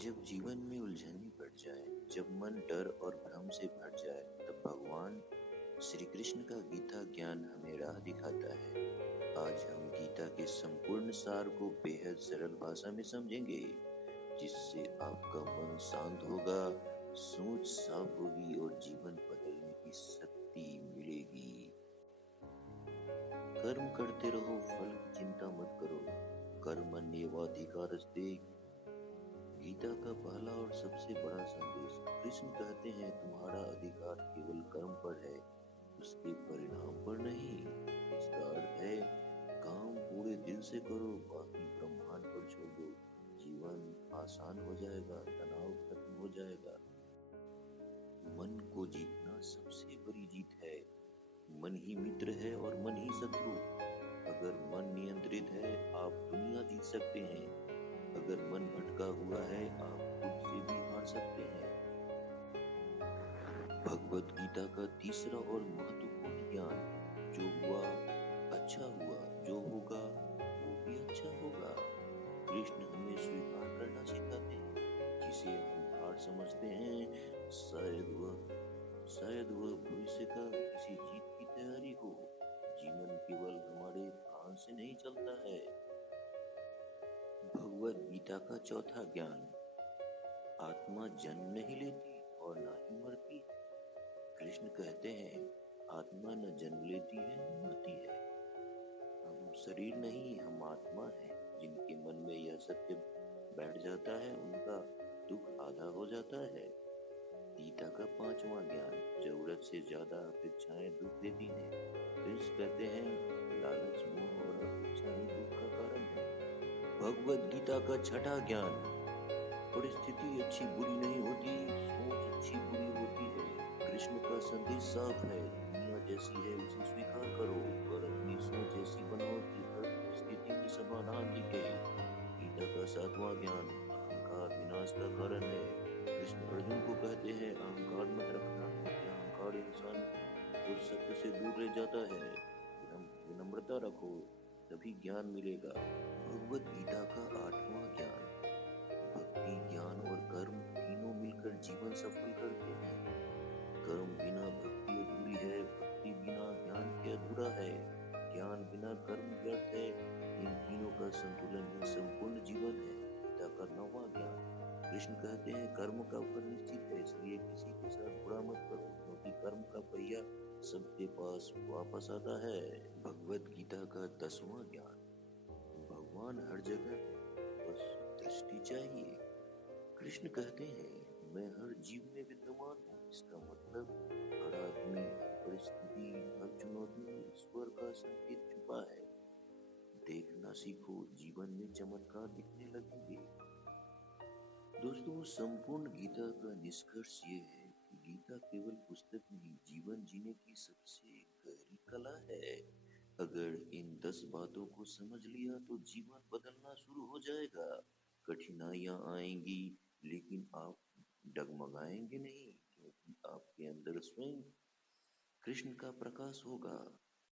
जब जीवन में उलझनें बढ़ जाए, जब मन डर और भ्रम से भर जाए, तब भगवान श्री कृष्ण का गीता ज्ञान हमें राह दिखाता है। आज हम गीता के संपूर्ण सार को बेहद सरल भाषा में समझेंगे, जिससे आपका मन शांत होगा, सोच साफ होगी और जीवन बदलने की शक्ति मिलेगी। कर्म करते रहो, फल की चिंता मत करो। कर्मण्येवाधिकारस्ते गीता का पहला और सबसे बड़ा संदेश। कृष्ण कहते हैं तुम्हारा अधिकार केवल कर्म पर है, उसके परिणाम पर नहीं। इसका अर्थ है काम पूरे दिल से करो, बाकी ब्रह्मांड पर छोड़ दो। जीवन आसान हो जाएगा, तनाव खत्म हो जाएगा। मन को जीतना सबसे बड़ी जीत है। मन ही मित्र है और मन ही शत्रु। अगर मन नियंत्रित है, आप दुनिया जीत सकते हैं। अगर मन भटका हुआ है, आप खुद से भी हार सकते हैं। भगवत गीता का तीसरा और महत्वपूर्ण ज्ञान, जो हुआ अच्छा हुआ, जो होगा वो भी अच्छा होगा। कृष्ण हमें स्वीकार करना सिखाते हैं। जिसे हम हार समझते हैं, शायद वह भविष्य का किसी जीत की तैयारी हो। जीवन केवल हमारे प्लान से नहीं चलता है। भगवत गीता का चौथा ज्ञान, आत्मा जन्म नहीं लेती और ना ही मरती है। कृष्ण कहते हैं आत्मा न जन्म लेती है न मरती है। हम शरीर नहीं, हम आत्मा है। जिनके मन में यह सत्य बैठ जाता है, उनका दुख आधा हो जाता है। गीता का पांचवा ज्ञान, जरूरत से ज्यादा अपेक्षाएं दुख देती हैं। कृष्ण कहते हैं लालच, मोह और अपेक्षा ही दुख का कारण है। भगवत गीता का छठा ज्ञान, परिस्थिति अच्छी बुरी नहीं होती, सोच अच्छी बुरी होती है। कृष्ण का संदेश साफ है, दुनिया जैसी है उसे स्वीकार करो और अपनी सोच ऐसी बनाओ कि हर परिस्थिति में समाधान दिखे। गीता का सातवां ज्ञान, अहंकार विनाश का कारण है। कृष्ण अर्जुन को कहते हैं अहंकार मत रखना, क्योंकि अहंकार इंसान को सत्य से दूर ले जाता है। विनम्रता रखो, तभी ज्ञान मिलेगा। भगवत गीता का आठवां ज्ञान, भक्ति, ज्ञान और कर्म तीनों मिलकर जीवन सफल करते हैं। कर्म बिना भक्ति अधूरी है, भक्ति बिना ज्ञान के अधूरा है, ज्ञान बिना कर्म व्यर्थ है। इन तीनों का संतुलन ही संपूर्ण जीवन है। गीता का नौवां ज्ञान, कृष्ण कहते हैं कर्म का फल निश्चित है, इसलिए किसी के साथ बुरा मत करो, क्योंकि कर्म का पहिया सबके पास वापस आता है। भगवत गीता का 10वां ज्ञान, भगवान हर जगह है, बस दृष्टि चाहिए। कृष्ण कहते हैं मैं हर जीव में विद्यमान हूँ। इसका मतलब हर आदमी, हर परिस्थिति, हर चुनौती में ईश्वर का संकेत छुपा है। देखना सीखो, जीवन में चमत्कार दिखने लगेंगे। दोस्तों, संपूर्ण गीता का निष्कर्ष ये है कि गीता केवल पुस्तक नहीं, जीवन जीने की सबसे गहरी कला है। अगर इन 10 बातों को समझ लिया तो जीवन बदलना शुरू हो जाएगा। कठिनाइयां आएंगी, लेकिन आप डगमगाएंगे नहीं, क्योंकि आपके अंदर स्वयं कृष्ण का प्रकाश होगा।